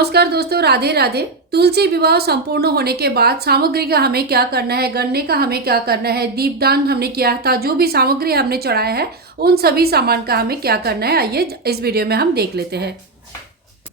नमस्कार दोस्तों, राधे राधे। तुलसी विवाह संपूर्ण होने के बाद सामग्री का हमें क्या करना है, गन्ने का हमें क्या करना है, दीपदान हमने किया था, जो भी सामग्री हमने चढ़ाया है उन सभी सामान का हमें क्या करना है, आइए इस वीडियो में हम देख लेते हैं।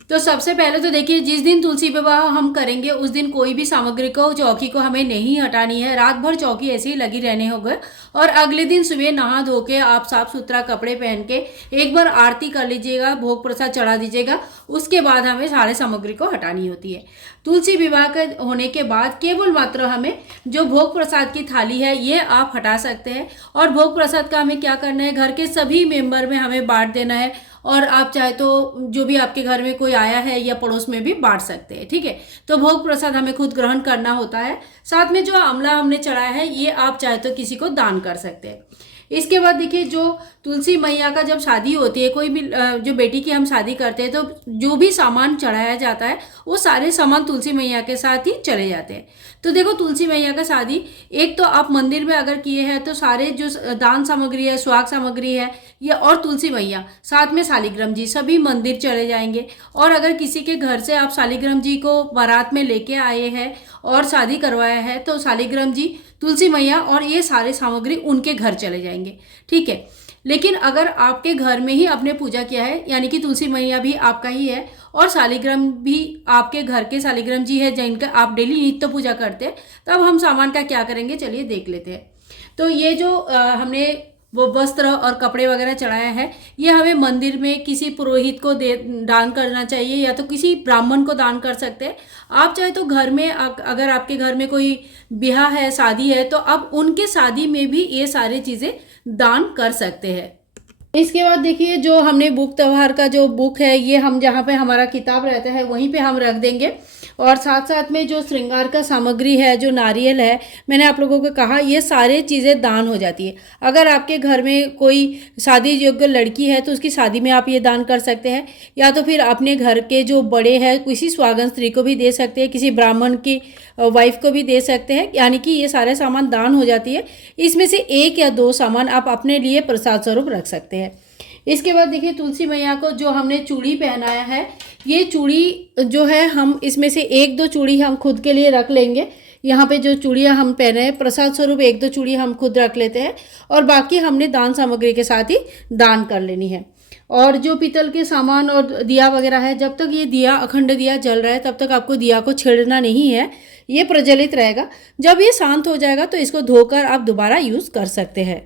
तो सबसे पहले तो देखिए, जिस दिन तुलसी विवाह हम करेंगे उस दिन कोई भी सामग्री को, चौकी को हमें नहीं हटानी है। रात भर चौकी ऐसे ही लगी रहने होगी और अगले दिन सुबह नहा धो के आप साफ सुथरा कपड़े पहन के एक बार आरती कर लीजिएगा, भोग प्रसाद चढ़ा दीजिएगा। उसके बाद हमें सारे सामग्री को हटानी होती है। तुलसी विवाह के होने के बाद केवल मात्र हमें जो भोग प्रसाद की थाली है ये आप हटा सकते हैं। और भोग प्रसाद का हमें क्या करना है, घर के सभी मेंबर में हमें बांट देना है। और आप चाहे तो जो भी आपके घर में कोई आया है या पड़ोस में भी बांट सकते हैं, ठीक है। तो भोग प्रसाद हमें खुद ग्रहण करना होता है। साथ में जो आंवला हमने चढ़ाया है ये आप चाहे तो किसी को दान कर सकते हैं। इसके बाद देखिए, जो तुलसी मैया का जब शादी होती है, कोई भी जो बेटी की हम शादी करते हैं, तो जो भी सामान चढ़ाया जाता है वो सारे सामान तुलसी मैया के साथ ही चले जाते हैं। तो देखो, तुलसी मैया का शादी एक तो आप मंदिर में अगर किए हैं तो सारे जो दान सामग्री है, सुहाग सामग्री है, ये और तुलसी मैया साथ में शालिग्राम जी सभी मंदिर चले जाएंगे। और अगर किसी के घर से आप शालिग्राम जी को बारात में लेके आए हैं और शादी करवाया है तो शालिग्राम जी, तुलसी मैया और ये सारे सामग्री उनके घर चले जाएंगे, ठीक है। लेकिन अगर आपके घर में ही आपने पूजा किया है, यानी कि तुलसी मैया भी आपका ही है और शालिग्राम भी आपके घर के शालिग्राम जी है जिनका आप डेली नित्य पूजा करते हैं, तब हम सामान का क्या करेंगे चलिए देख लेते हैं। तो ये जो हमने वो वस्त्र और कपड़े वगैरह चढ़ाया है, ये हमें मंदिर में किसी पुरोहित को दान करना चाहिए या तो किसी ब्राह्मण को दान कर सकते हैं। आप चाहे तो घर में अगर आपके घर में कोई ब्याह है, शादी है, तो आप उनके शादी में भी ये सारी चीज़ें दान कर सकते हैं। इसके बाद देखिए, जो हमने बुक त्योहार का जो बुक है ये हम जहाँ पे हमारा किताब रहता है वहीं पे हम रख देंगे। और साथ साथ में जो श्रृंगार का सामग्री है, जो नारियल है, मैंने आप लोगों को कहा ये सारे चीज़ें दान हो जाती है। अगर आपके घर में कोई शादी योग्य लड़की है तो उसकी शादी में आप ये दान कर सकते हैं, या तो फिर अपने घर के जो बड़े हैं किसी सुहागन स्त्री को भी दे सकते हैं, किसी ब्राह्मण की वाइफ को भी दे सकते हैं, यानी कि ये सारे सामान दान हो जाती है। इसमें से एक या दो सामान आप अपने लिए प्रसाद स्वरूप रख सकते हैं। इसके बाद देखिए, तुलसी मैया को जो हमने चूड़ी पहनाया है, ये चूड़ी जो है हम इसमें से एक दो चूड़ी हम खुद के लिए रख लेंगे। यहाँ पे जो चूड़ियाँ हम पहने हैं प्रसाद स्वरूप एक दो चूड़ी हम खुद रख लेते हैं और बाकी हमने दान सामग्री के साथ ही दान कर लेनी है। और जो पीतल के सामान और दिया वगैरह है, जब तक ये दिया अखंड दिया जल रहा है तब तक आपको दिया को छेड़ना नहीं है, ये प्रज्वलित रहेगा। जब ये शांत हो जाएगा तो इसको धोकर आप दोबारा यूज़ कर सकते हैं।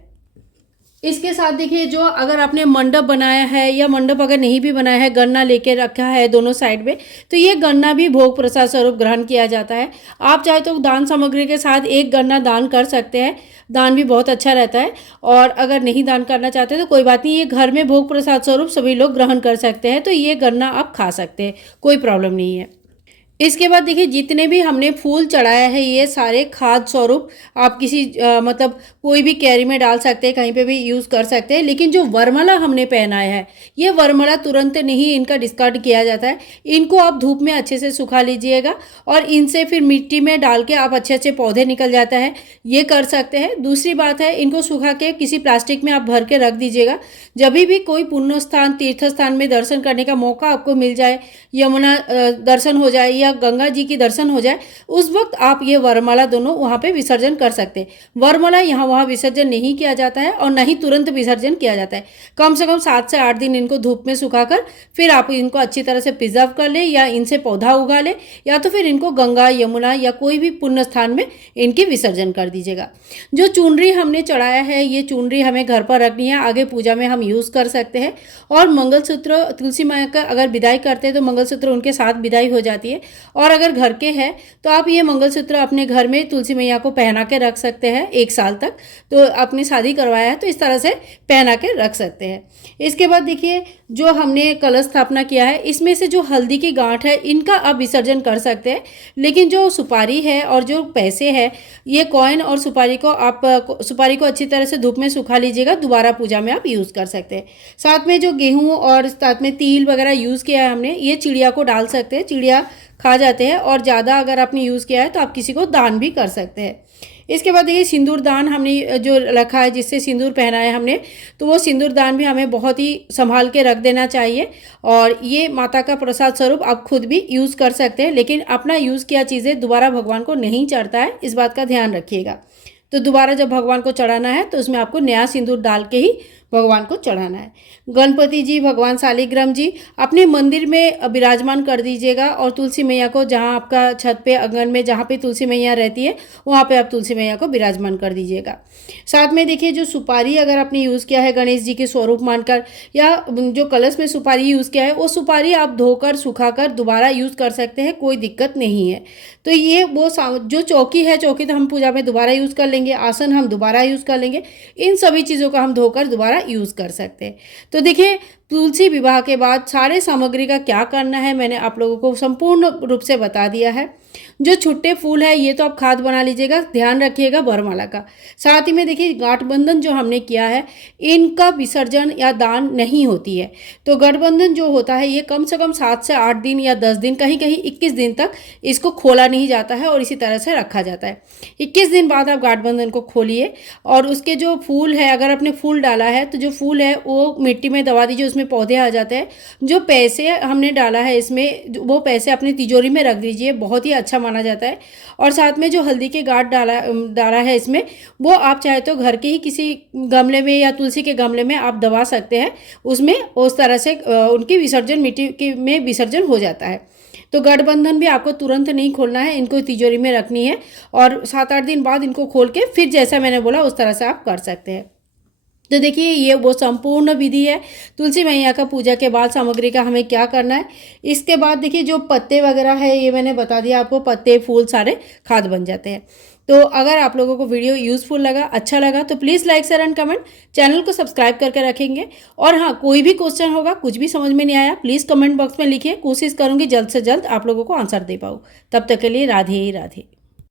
इसके साथ देखिए, जो अगर आपने मंडप बनाया है या मंडप अगर नहीं भी बनाया है, गन्ना लेके रखा है दोनों साइड में, तो ये गन्ना भी भोग प्रसाद स्वरूप ग्रहण किया जाता है। आप चाहे तो दान सामग्री के साथ एक गन्ना दान कर सकते हैं, दान भी बहुत अच्छा रहता है। और अगर नहीं दान करना चाहते तो कोई बात नहीं, ये घर में भोग प्रसाद स्वरूप सभी लोग ग्रहण कर सकते हैं, तो ये गन्ना आप खा सकते हैं, कोई प्रॉब्लम नहीं है। इसके बाद देखिए, जितने भी हमने फूल चढ़ाया है ये सारे खाद स्वरूप आप किसी मतलब कोई भी कैरी में डाल सकते हैं, कहीं पे भी यूज़ कर सकते हैं। लेकिन जो वरमाला हमने पहनाया है, ये वरमाला तुरंत नहीं इनका डिस्कार्ड किया जाता है। इनको आप धूप में अच्छे से सुखा लीजिएगा और इनसे फिर मिट्टी में डाल के आप अच्छे अच्छे पौधे निकल जाता है, ये कर सकते हैं। दूसरी बात है, इनको सुखा के किसी प्लास्टिक में आप भर के रख दीजिएगा। जब भी कोई पुण्य स्थान, तीर्थ स्थान में दर्शन करने का मौका आपको मिल जाए, यमुना दर्शन हो जाए या गंगा जी की दर्शन हो जाए, उस वक्त आप ये वरमाला दोनों वहाँ पे विसर्जन कर सकते हैं। वरमाला यहाँ वहाँ विसर्जन नहीं किया जाता है और न ही तुरंत विसर्जन किया जाता है। कम से कम 7 से 8 दिन इनको धूप में सुखाकर फिर आप इनको अच्छी तरह से प्रिजर्व कर ले या इनसे पौधा उगा ले, या तो फिर इनको गंगा, यमुना या कोई भी पुण्य स्थान में इनकी विसर्जन कर दीजिएगा। जो चुनरी हमने चढ़ाया है, ये चुनरी हमें घर पर रखनी है, आगे पूजा में हम यूज़ कर सकते हैं। और मंगलसूत्र, तुलसी माँ का अगर विदाई करते हैं तो मंगलसूत्र उनके साथ विदाई हो जाती है। और अगर घर के हैं तो आप ये मंगलसूत्र अपने घर में तुलसी मैया को पहना के रख सकते हैं 1 साल तक। तो अपनी शादी करवाया है तो इस तरह से पहना के रख सकते हैं। इसके बाद देखिए, जो हमने कलश स्थापना किया है, इसमें से जो हल्दी की गांठ है इनका आप विसर्जन कर सकते हैं। लेकिन जो सुपारी है और जो पैसे है, ये कॉइन और सुपारी को आप सुपारी को अच्छी तरह से धूप में सुखा लीजिएगा, दोबारा पूजा में आप यूज़ कर सकते हैं। साथ में जो गेहूँ और साथ में तिल वगैरह यूज़ किया है हमने, ये चिड़िया को डाल सकते हैं, चिड़िया खा जाते हैं। और ज़्यादा अगर आपने यूज़ किया है तो आप किसी को दान भी कर सकते हैं। इसके बाद देखिए सिंदूर दान हमने जो रखा है, जिससे सिंदूर पहना है हमने, तो वो सिंदूर दान भी हमें बहुत ही संभाल के रख देना चाहिए। और ये माता का प्रसाद स्वरूप आप खुद भी यूज़ कर सकते हैं, लेकिन अपना यूज़ किया चीज़ें दोबारा भगवान को नहीं चढ़ता है, इस बात का ध्यान रखिएगा। तो दोबारा जब भगवान को चढ़ाना है तो उसमें आपको नया सिंदूर डाल के ही भगवान को चढ़ाना है। गणपति जी, भगवान शालिग्राम जी अपने मंदिर में विराजमान कर दीजिएगा, और तुलसी मैया को जहाँ आपका छत पे आंगन में जहाँ पे तुलसी मैया रहती है वहाँ पे आप तुलसी मैया को विराजमान कर दीजिएगा। साथ में देखिए जो सुपारी अगर आपने यूज़ किया है गणेश जी के स्वरूप मानकर, या जो कलश में सुपारी यूज़ किया है, वो सुपारी आप धोकर सुखाकर दोबारा यूज़ कर सकते हैं, कोई दिक्कत नहीं है। तो ये वो जो चौकी है, चौकी तो हम पूजा में दोबारा यूज़ कर लेंगे, आसन हम दोबारा यूज़ कर लेंगे, इन सभी चीज़ों को हम धोकर दोबारा यूज़ कर सकते हैं। तो देखिए तुलसी विवाह के बाद सारे सामग्री का क्या करना है मैंने आप लोगों को संपूर्ण रूप से बता दिया है। जो छुट्टे फूल है ये तो आप खाद बना लीजिएगा, ध्यान रखिएगा वरमाला का। साथ ही में देखिए गाठबंधन जो हमने किया है इनका विसर्जन या दान नहीं होती है। तो गठबंधन जो होता है ये कम से कम 7 से 8 दिन या 10 दिन, कहीं कहीं 21 दिन तक इसको खोला नहीं जाता है और इसी तरह से रखा जाता है। 21 दिन बाद आप गाठबंधन को खोलिए, और उसके जो फूल है, अगर आपने फूल डाला है तो जो फूल है वो मिट्टी में दबा दीजिए, उसमें पौधे आ जाते हैं। जो पैसे हमने डाला है इसमें, वो पैसे अपनी तिजोरी में रख दीजिए, बहुत ही अच्छा माना जाता है। और साथ में जो हल्दी के गांठ डाला है इसमें, वो आप चाहे तो घर के ही किसी गमले में या तुलसी के गमले में आप दबा सकते हैं, उसमें उस तरह से उनकी विसर्जन मिट्टी में विसर्जन हो जाता है। तो गठबंधन भी आपको तुरंत नहीं खोलना है, इनको तिजोरी में रखनी है, और 7-8 दिन बाद इनको खोल के फिर जैसा मैंने बोला उस तरह से आप कर सकते हैं। तो देखिए ये वो संपूर्ण विधि है तुलसी मैया का पूजा के बाद सामग्री का हमें क्या करना है। इसके बाद देखिए जो पत्ते वगैरह है ये मैंने बता दिया आपको, पत्ते फूल सारे खाद बन जाते हैं। तो अगर आप लोगों को वीडियो यूज़फुल लगा, अच्छा लगा, तो please like share and comment, channel को सब्सक्राइब करके रखेंगे। और हाँ, कोई भी क्वेश्चन होगा, कुछ भी समझ में नहीं आया, प्लीज़ कमेंट बॉक्स में लिखिए, कोशिश करूँगी जल्द से जल्द आप लोगों को आंसर दे पाऊँ। तब तक के लिए राधे राधे।